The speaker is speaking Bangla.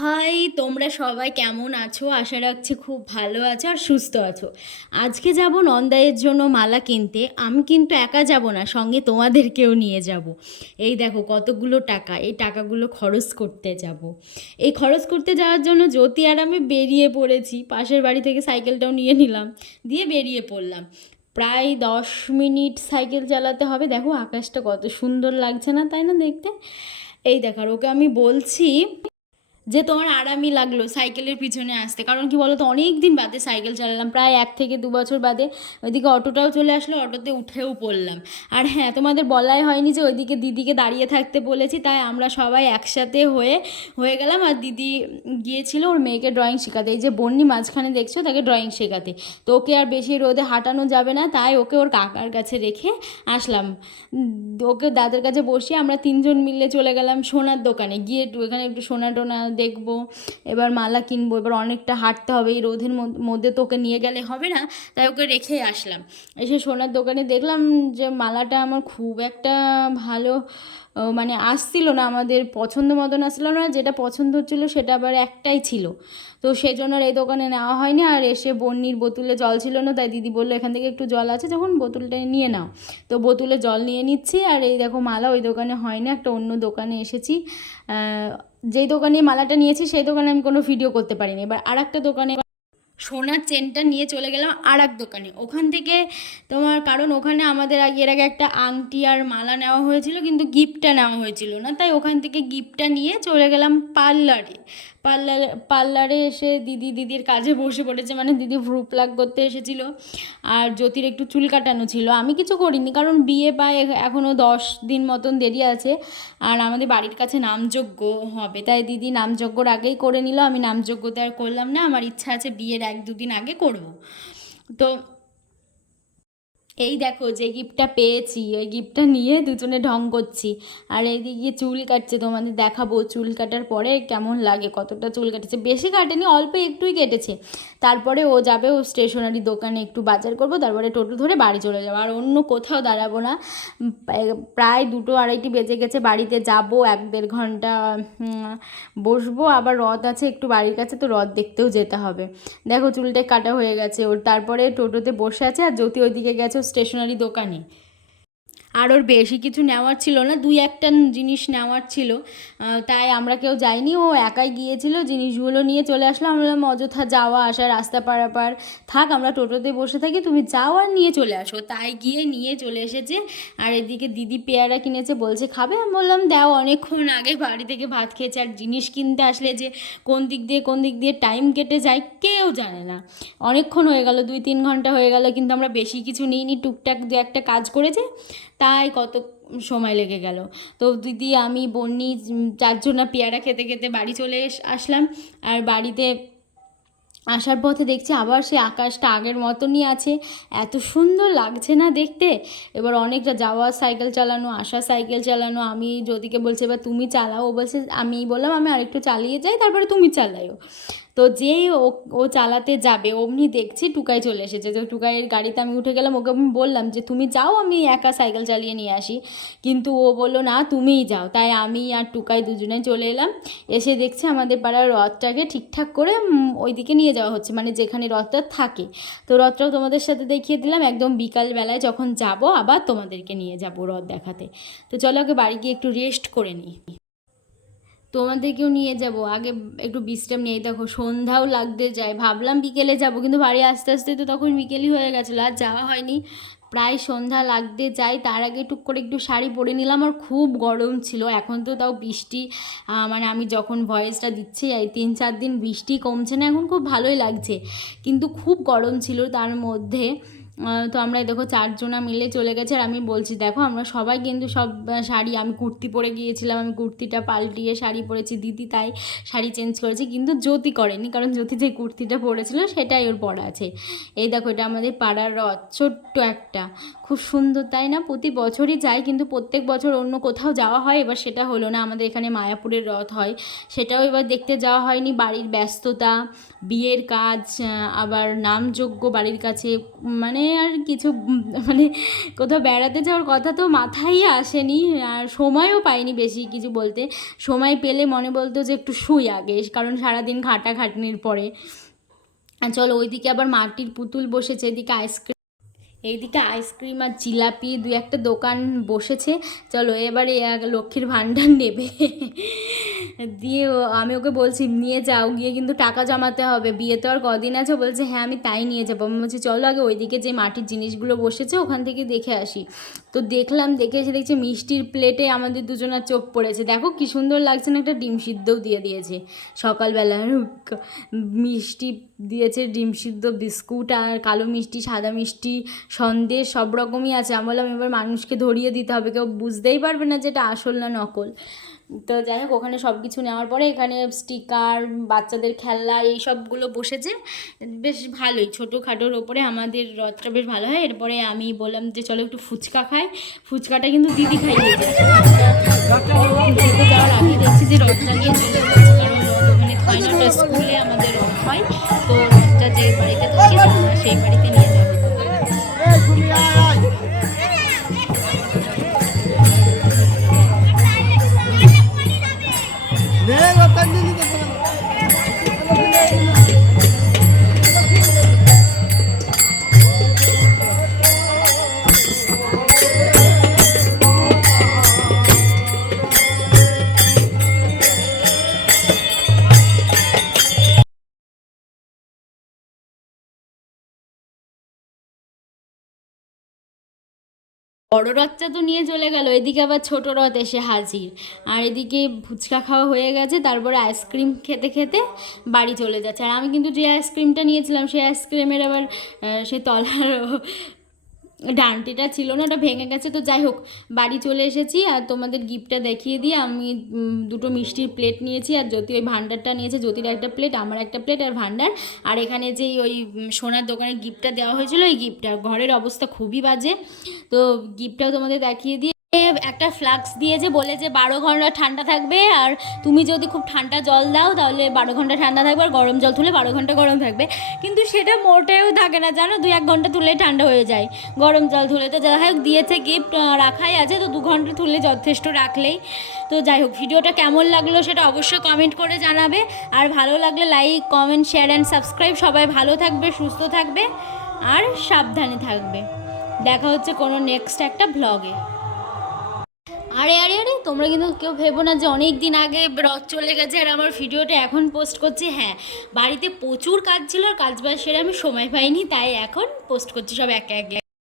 হাই, তোমরা সবাই কেমন আছো? আশা রাখছি খুব ভালো আছো আর সুস্থ আছো। আজকে যাব নন্দাইয়ের জন্য মালা কিনতে। আমি কিন্তু একা যাব না, সঙ্গে তোমাদেরকেও নিয়ে যাব। এই দেখো কতগুলো টাকা, এই টাকাগুলো খরচ করতে যাব। এই খরচ করতে যাওয়ার জন্য জ্যোতি আর আমি বেরিয়ে পড়েছি। পাশের বাড়ি থেকে সাইকেলটাও নিয়ে নিলাম, দিয়ে বেরিয়ে পড়লাম। প্রায় দশ মিনিট সাইকেল চালাতে হবে। দেখো আকাশটা কত সুন্দর লাগছে না, তাই না দেখতে? এই দেখার ওকে আমি বলছি যে তোমার আরামই লাগল সাইকেলের পিছনে আসতে। কারণ কি বলতো অনেক দিন বাদে সাইকেল চালালাম, প্রায় এক থেকে দু বছর বাদে ওইদিকে অটোটাও চলে আসলো, অটোতে উঠেও পড়লাম। আর হ্যাঁ তোমাদের বলাই হয়নি যে ওইদিকে দিদিকে দাঁড়িয়ে থাকতে বলেছি, তাই আমরা সবাই একসাথে হয়ে হয়ে গেলাম আর দিদি গিয়েছিল ওর মেয়েকে ড্রয়িং শেখাতে। এই যে বন্নি মাঝখানে দেখছ, তাকে ড্রয়িং শেখাতে। তো ওকে আর বেশি রোদে হাঁটানো যাবে না, তাই ওকে ওর কাকার কাছে রেখে আসলাম। ওকে দাদার কাছে বসিয়ে আমরা তিনজন মিলে চলে গেলাম সোনার দোকানে। গিয়ে একটু এখানে একটু সোনা টোনা দেখব, এবার মালা কিনবো, এবার অনেকটা হাঁটতে হবে, এই রোদের মধ্য- তোকে নিয়ে গেলে হবে না, তাই ওকে রেখে আসলাম। এসে সোনার দোকানে দেখলাম যে মালাটা আমার খুব একটা ভালো মানে আসছিল না, আমাদের পছন্দ মতন আসছিল না, যেটা পছন্দ হচ্ছিল সেটা আবার একটাই ছিল। তো সেই জন্য আর এই দোকানে নেওয়া হয়নি, আর এসে বন্নির বোতলে জল ছিল না, তাই দিদি বলল, এখান থেকে একটু জল আছে, যখন বোতলটা নিয়ে নাও। তো বোতলে জল নিয়ে নিচ্ছি, আর এই দেখো মালা ওই দোকানে হয় না একটা অন্য দোকানে এসেছি। যেই দোকানে মালাটা নিয়েছি, সেই দোকানে আমি কোনো ভিডিও করতে পারিনি। এবার আর একটা দোকানে সোনার চেনটা নিয়ে চলে গেলাম আর এক দোকানে। ওখান থেকে তোমার, কারণ ওখানে আমাদের আগে, এর আগে একটা আংটি আর মালা নেওয়া হয়েছিল, কিন্তু গিফটটা নেওয়া হয়েছিল না। তাই ওখান থেকে গিফটটা নিয়ে চলে গেলাম পার্লারে। পার্লার, পার্লারে এসে দিদি দিদির কাজে বসে পড়েছে মানে দিদি ভ্রু প্লাগ করতে এসেছিল আর জ্যোতির একটু চুল কাটানো ছিল। আমি কিছু করিনি, কারণ বিয়ে পায় এখনও দশ দিন মতন দেরি আছে আর আমাদের বাড়ির কাছে নামযজ্ঞ হবে, তাই দিদি নামযজ্ঞর আগেই করে নিল। আমি নামযজ্ঞতে আর করলাম না, আমার ইচ্ছা আছে বিয়ের এক দুদিন আগে করব। তো এই দেখো যে গিফটটা পেয়েছি ওই গিফটটা নিয়ে দুজনে ঢং করছি। আর এইদিকে চুল কাটছে, তোমাদের দেখাবো চুল কাটার পরে কেমন লাগে, কতটা চুল কাটেছে। বেশি কাটেনি, অল্প একটুই কেটেছে। তারপরে ও যাবে, ও স্টেশনারি দোকানে একটু বাজার করব, তারপরে টোটো ধরে বাড়ি চলে যাব। আর অন্য কোথাও দাঁড়াবো না। প্রায়- দুটো আড়াইটি বেজে গেছে, বাড়িতে যাব এক দেড় ঘণ্টা বসবো। আবার রথ আছে, একটু বাড়ির কাছে, তো রথ দেখতেও যেতে হবে। দেখো চুলটাই কাটা হয়ে গেছে, ওর তারপরে টোটোতে বসে আছে, আর জ্যোতি ওইদিকে গেছে স্টেশনারি দোকানে আর ওর বেশি কিছু নেওয়ার ছিল না, দুই একটা জিনিস নেওয়ার ছিল। তাই আমরা কেউ যাইনি, ও একাই গিয়েছিল, জিনিসগুলো নিয়ে চলে আসলাম আমরা অযথা যাওয়া, আসা, রাস্তা পারাপার থাক, আমরা টোটোতে বসে থাকি, তুমি যাও আর নিয়ে চলে আসো। তাই গিয়ে নিয়ে চলে এসেছে। আর এদিকে দিদি পেয়ারা কিনেছে, বলছে, খাবে? আমি বললাম, দাও। অনেকক্ষণ আগে বাড়ি থেকে ভাত খেয়েছে, আর জিনিস কিনতে আসলে যে কোন দিক দিয়ে, কোন দিক দিয়ে টাইম কেটে যায়, কেউ জানে না। অনেকক্ষণ হয়ে গেল, দুই তিন ঘণ্টা হয়ে গেল, কিন্তু আমরা বেশি কিছু নিইনি। টুকটাক দু একটা কাজ করেছে তাই কত সময় লেগে গেল। তো দিদি, আমি, বন্নি চারজনা পেয়ারা খেতে খেতে বাড়ি চলে আসলাম। আর বাড়িতে আসার পথে দেখছি আবার সেই আকাশটা আগের মতনই আছে। এত সুন্দর লাগছে না দেখতে। এবার অনেকটা যাওয়া, সাইকেল চালানো, আসা, সাইকেল চালানো, আমি যদিকে বলছে, এবার তুমি চালাও। ও বলছে আমি বললাম, আমি আরেকটু চালিয়ে যাই, তারপরে তুমি চালাইও তো যেই ও ও চালাতে যাবে, অমনি দেখছি টুকাই চলে এসেছে। তো টুকাইয়ের গাড়িতে আমি উঠে গেলাম, ওকে আমি বললাম যে, তুমি যাও, আমি একা সাইকেল চালিয়ে নিয়ে আসি। কিন্তু ও বলল, না, তুমিই যাও। তাই আমি আর টুকাই দুজনে চলে এলাম। এসে দেখছি আমাদের পাড়ার রথটাকে ঠিকঠাক করে ওইদিকে নিয়ে যাওয়া হচ্ছে মানে যেখানে রথটা থাকে। তো রথটাও তোমাদের সাথে দেখিয়ে দিলাম, একদম বিকালবেলায় যখন যাব, আবার তোমাদেরকে নিয়ে যাব রথ দেখাতে। তো চলো ওকে বাড়ি গিয়ে একটু রেস্ট করে নিই। তোমাদেরকেও নিয়ে যাব। আগে একটু বিশ্রাম নিয়ে দেখো, সন্ধ্যাও লাগতে যায়। ভাবলাম বিকেলে যাব, কিন্তু বাড়ি আস্তে আস্তে তো তখন বিকেলই হয়ে গেছিল, আর যাওয়া হয়নি। প্রায় সন্ধ্যা লাগতে যাই তার আগে টুক করে একটু শাড়ি পরে নিলাম, আর খুব গরম ছিল। এখন তো তাও বৃষ্টি মানে আমি যখন ভয়েসটা দিচ্ছি, এই তিন চার দিন বৃষ্টি কমছে না, এখন খুব ভালোই লাগছে। কিন্তু খুব গরম ছিল তার মধ্যে। তো আমরা দেখো চারজনা মিলে চলে গেছে আর আমি বলছি, দেখো, আমরা সবাই কিন্তু সব শাড়ি, আমি কুর্তি পরে গিয়েছিলাম, আমি কুর্তিটা পাল্টিয়ে শাড়ি পরেছি, দিদি তাই শাড়ি চেঞ্জ করেছি, কিন্তু জ্যোতি করেনি, কারণ জ্যোতি যে কুর্তিটা পরেছিল সেটাই ওর পরা আছে। এই দেখো, এটা আমাদের পাড়ার রথ, ছোট্ট একটা, খুব সুন্দর তাই না? প্রতি বছরই যায়, কিন্তু প্রত্যেক বছর অন্য কোথাও যাওয়া হয়, এবার সেটা হলো না, আমাদের এখানে মায়াপুরের রথ হয়, সেটাও এবার দেখতে যাওয়া হয়নি, বাড়ির ব্যস্ততা, বিয়ের কাজ আবার নামযোগ্য বাড়ির কাছে মানে আর কিছু মানে কোথাও বেড়াতে যাওয়ার কথা তো মাথায় আসেনি আর সময়ও পাইনি বেশি কিছু বলতে। সময় পেলে মনে বলতো যে একটু শুই আগে, কারণ সারাদিন খাটাখাটনির পরে। চলো ওইদিকে আবার মাটির পুতুল বসেছে, এদিকে আইসক্রিম এইদিকে আইসক্রিম আর জিলাপি দুই একটা দোকান বসেছে। চলো এবারে লক্ষ্মীর ভাণ্ডার নেবে। দিয়ে আমি ওকে বলছি, নিয়ে যাও। গিয়ে কিন্তু টাকা জমাতে হবে। বিয়ে তো আর কদিন আছে। বলছে হ্যাঁ আমি তাই নিয়ে যাব। আমি বলছি, চলো আগে ওইদিকে যে মাটির জিনিসগুলো বসেছে, ওখান থেকে দেখে আসি। তো দেখলাম, দেখে এসে দেখছি মিষ্টির প্লেটে আমাদের দুজনের চোখ পড়েছে। দেখো কি সুন্দর লাগছে না, একটা ডিম সিদ্ধও দিয়ে দিয়েছে। সকালবেলা মিষ্টি দিয়েছে, ডিম সিদ্ধ, বিস্কুট আর কালো মিষ্টি, সাদা মিষ্টি সন্দেশ সব রকমই আছে। আমি বললাম, এবার মানুষকে ধরিয়ে দিতে হবে। কেউ বুঝতেই পারবে না যে এটা আসল না নকল। তো যাই হোক, ওখানে সব কিছু নেওয়ার পরে এখানে স্টিকার বাচ্চাদের খেলনা, এই সবগুলো বসেছে। বেশ ভালোই। ছোটোখাটোর ওপরে আমাদের রথটা বেশ ভালো হয়। এরপরে আমি বললাম যে চলো একটু ফুচকা খাই। ফুচকাটা কিন্তু দিদি খেতে যাওয়ার আগে দেখছি যে রথটা নিয়ে চলে স্কুলে আমাদের রথ হয়। তো রথটা যে বাড়িতে থাকে, সেই বাড়িতে বড় রথটা তো নিয়ে চলে গেল, এদিকে আবার ছোট রথ এসে হাজির। আর এদিকে ফুচকা খাওয়া হয়ে গেছে, তারপরে আইসক্রিম খেতে খেতে বাড়ি চলে যাচ্ছে। আর আমি কিন্তু যে আইসক্রিমটা নিয়েছিলাম, সেই আইসক্রিমের আবার সে তলার ডান্টিটা ছিল না ওটা ভেঙে গেছে, তো যাই হোক, বাড়ি চলে এসেছি আর তোমাদের গিফটটা দেখিয়ে দিয়ে আমি দুটো মিষ্টির প্লেট নিয়েছি আর জ্যোতি ওই ভাণ্ডারটা নিয়েছে। জ্যোতির একটা প্লেট আমার একটা প্লেট আর ভাণ্ডার। আর এখানে যেই ওই সোনার দোকানে গিফটটা দেওয়া হয়েছিল ওই গিফটটা। ঘরের অবস্থা খুবই বাজে। তো গিফটটাও তোমাদের দেখিয়ে দিয়ে একটা ফ্লাক্স দিয়েছে বলে যে বারো ঘণ্টা ঠান্ডা থাকবে আর তুমি যদি খুব ঠান্ডা জল দাও তাহলে বারো ঘণ্টা ঠান্ডা থাকবে আর গরম জল তুলে বারো ঘণ্টা গরম থাকবে। কিন্তু সেটা মোটেও থাকে না, জানো? দুই এক ঘণ্টা তুলে ঠান্ডা হয়ে যায়। গরম জল তুলে তো যাই হোক, দিয়েছে গিফট রাখাই আছে, তো দু ঘণ্টা তুলে যথেষ্ট রাখলেই। তো যাই হোক, ভিডিওটা কেমন লাগল সেটা অবশ্যই কমেন্ট করে জানাবে। আর ভালো লাগলে like comment share and subscribe সবাই ভালো থাকবে, সুস্থ থাকবে আর সাবধানে থাকবে। দেখা হচ্ছে কোনো নেক্সট একটা ব্লগে আরে আরে আরে, তোমরা কিন্তু কেউ ভেবো না যে অনেক দিন আগে রথ চলে গেছে আর আমার ভিডিওটা এখন পোস্ট করছি। হ্যাঁ বাড়িতে প্রচুর কাজ ছিল আর কাজ বাজ সেরে আমি সময় পাইনি, তাই এখন পোস্ট করছি সব একে একে।